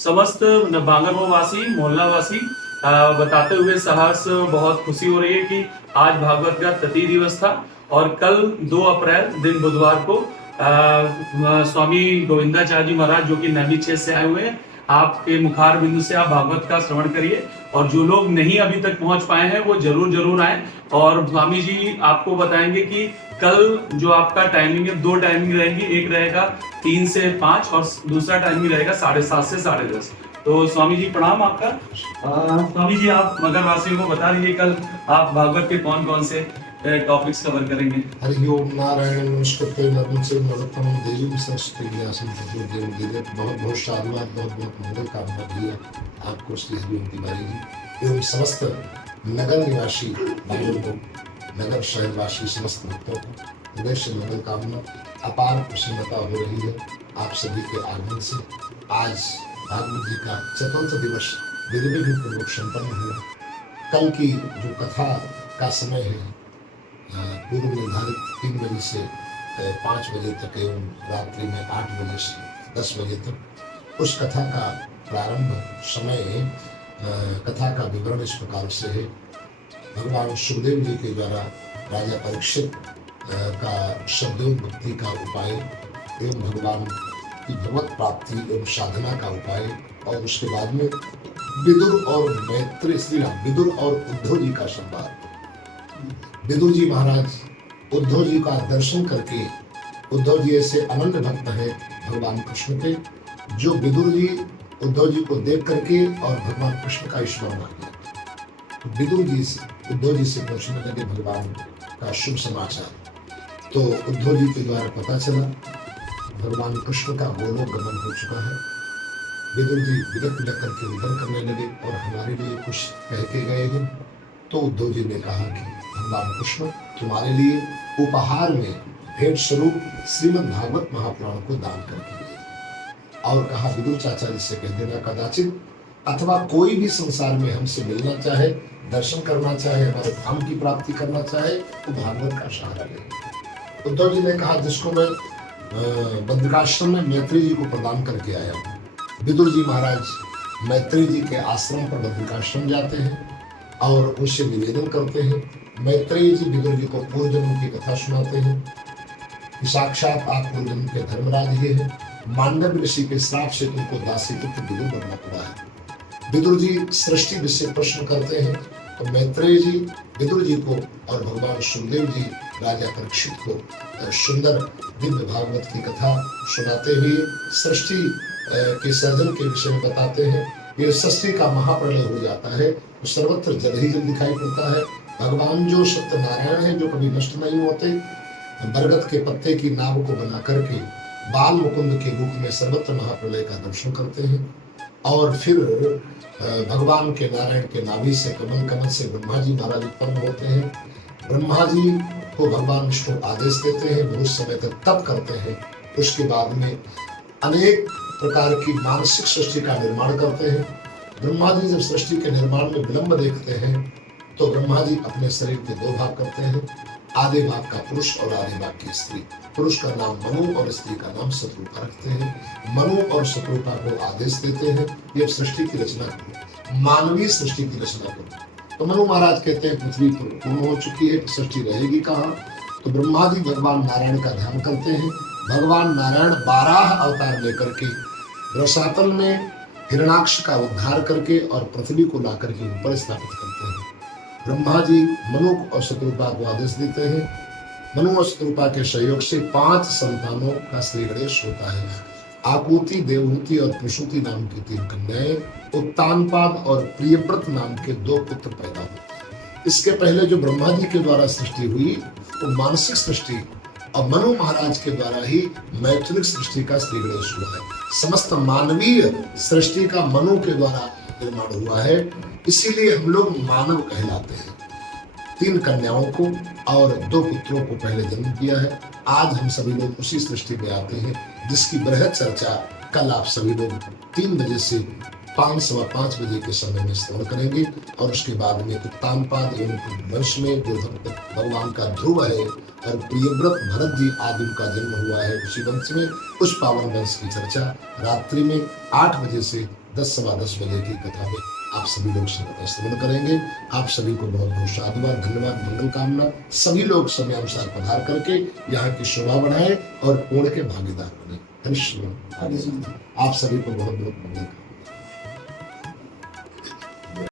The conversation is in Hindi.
समस्त बांगरमऊ वासी, मोहल्ला वासी बताते हुए सहर्ष बहुत खुशी हो रही है कि आज भागवत का तृतीय दिवस था और कल 2 अप्रैल दिन बुधवार को स्वामी गोविंदाचार्य जी महाराज जो कि नैनी क्षेत्र से आए हुए हैं, आपके मुखार बिंदु से आप भागवत का श्रवण करिए और जो लोग नहीं अभी तक पहुंच पाए हैं वो जरूर आए। और स्वामी जी आपको बताएंगे कि कल जो आपका टाइमिंग है, 2 टाइमिंग रहेंगी, एक रहेगा 3 से 5 और दूसरा टाइमिंग रहेगा 7:30 से 10:30। तो स्वामी जी प्रणाम आपका। स्वामी जी आप मगर वासियों को बता दीजिए कल आप भागवत के कौन कौन से टॉपिक्स कवर करेंगे। हरि ओम नारायण नमस्कृत्य नरं चैव नरोत्तमं देवीं सरस्वतीं व्यासं ततो जयमुदीरयेत्। बहुत बहुत साधुवाद, बहुत बहुत मंगल कामना भैया आपको श्री हरि ओम तिवारी जी एवं समस्त नगर निवासी भाइयों को, नगर शहरवासी समस्त भक्तों को हृदय से मंगल कामना। अपार प्रसन्नता हो रही है आप सभी के आगमन से। आज भागवत जी का चतुर्थ दिवस विधि पूर्वक संपन्न हुआ। कल की जो कथा का समय है पूर्व निर्धारित 3 बजे से 5 बजे तक एवं रात्रि में 8 बजे से 10 बजे तक, उस कथा का प्रारंभ समय कथा का विवरण इस प्रकार से है। भगवान सुखदेव जी के द्वारा राजा परीक्षित का शब्दोन्मुक्ति का उपाय एवं भगवान की भगवत प्राप्ति एवं साधना का उपाय, और उसके बाद में विदुर और मैत्री, श्री राम विदुर और उद्धव जी का संवाद। विदुर जी महाराज उद्धव जी का दर्शन करके, उद्धव जी ऐसे अनंत भक्त है भगवान कृष्ण के, जो विदुर जी उद्धव जी को देख करके और भगवान कृष्ण का स्मरण आ गया। तो विदुर जी उद्धव जी से पूछने लगे भगवान का शुभ समाचार। तो उद्धव जी के द्वारा पता चला भगवान कृष्ण का गोलोक गमन हो चुका है। विदुर जी विरक्त लेकर के निधन करने लगे और हमारे लिए कुछ कह के गए हैं। तो उद्धव जी ने कहा कि भगवान कृष्ण तुम्हारे लिए उपहार में भेंट स्वरूप श्रीमद् भागवत महापुराण को दान करके दिए, और कहा विदुर चाचा जी से कह देना कदाचित अथवा कोई भी संसार में हमसे मिलना चाहे, दर्शन करना चाहे, हमारे धाम की प्राप्ति करना चाहे, तो भागवत का सहारा ले। उद्धव जी ने कहा जिसको मैं बद्रिकाश्रम में मैत्री जी को प्रदान करके आया हूँ। विदुर जी महाराज मैत्री जी के आश्रम पर बद्रिकाश्रम जाते हैं और उनसे निवेदन करते हैं। मैत्रेय जी विदुर जी को पूर्व जन्म की कथा सुनाते हैं। साक्षात आप पूर्व जन्म के धर्मराज ही है, मांडव ऋषि के श्राप से तुमको दासी पुत्र विदुर बनना पड़ा है। विदुर जी सृष्टि विषय प्रश्न करते हैं। तो मैत्रेय जी विदुर जी को और भगवान सुखदेव जी राजा परीक्षित को सुंदर दिव्य भागवत की कथा सुनाते हुए सृष्टि के सर्जन के विषय में बताते हैं। ये सृष्टि का महाप्रलय हो जाता है तो सर्वत्र जल ही जल दिखाई पड़ता है। भगवान जो सत्यनारायण है, जो कभी नष्ट नहीं होते, बरगद के पत्ते की नाव को बना करके बाल मुकुंद के रूप में सर्वत्र महाप्रलय का दर्शन करते हैं। और फिर भगवान के नारायण के नाभि से कमल, कमल से ब्रह्मा जी महाराज उत्पन्न होते हैं। ब्रह्मा जी को भगवान विष्णु आदेश देते हैं, बहुत समय तक तप करते हैं। उसके बाद में अनेक प्रकार की मानसिक सृष्टि का निर्माण करते हैं। ब्रह्मा जी जब सृष्टि के निर्माण में विलंब देखते हैं तो ब्रह्मा जी अपने शरीर के 2 भाग करते हैं, आधे भाग का पुरुष और आधे भाग की स्त्री। पुरुष का नाम मनु और स्त्री का नाम शत्रुपा रखते हैं। मनु और शत्रुपा को आदेश देते हैं ये सृष्टि की रचना करो, मानवीय सृष्टि की रचना करो। तो मनु महाराज कहते हैं पृथ्वी पूर्ण हो चुकी है, सृष्टि रहेगी कहाँ। तो ब्रह्मा जी भगवान नारायण का ध्यान करते हैं। भगवान नारायण 12 अवतार लेकर के रसातल में हिरणाक्ष का उद्धार करके और पृथ्वी को ला करके ऊपर स्थापित करते हैं। ब्रह्मा जी मनु और शत्रुपा को आदेश देते हैं। मनु और शत्रुपा के सहयोग से 5 संतानों का श्री गणेश होता है। आकुति, देवहूति और प्रसूति नाम की 3 कन्याएं, उत्तानपाद और प्रियव्रत नाम के 2 पुत्र पैदा हुए। इसके पहले जो ब्रह्मा जी के द्वारा सृष्टि हुई वो मानसिक सृष्टि, और मनु महाराज के द्वारा ही मैथुनिक सृष्टि का श्री गणेश हुआ है। समस्त मानवीय सृष्टि का मनु के द्वारा निर्माण हुआ है, इसीलिए हम लोग मानव कहलाते हैं। 3 कन्याओं को और 2 पुत्रों को पहले जन्म किया है। आज हम सभी लोग उसी सृष्टि में आते हैं जिसकी बृहद चर्चा कल आप सभी लोग 3 बजे से 5 सवा 5 बजे के समय में श्रवण करेंगे। और उसके बाद में उत्तानपाद एवं वंश में जो भगवान का ध्रुव है और प्रियव्रत भरत जी आदि का जन्म हुआ है उसी वंश में, उस पावन वंश की चर्चा रात्रि में 8 बजे से 10 सवा 10 बजे की कथा में आप सभी लोग श्रवण करेंगे। आप सभी को बहुत बहुत साधुवाद, धन्यवाद, मंगल कामना। सभी लोग समय अनुसार पधार करके यहाँ की शोभा बढ़ाएं और पुण्य के भागीदार बने। हरिश्चंद्र आप सभी को बहुत बहुत मंगल।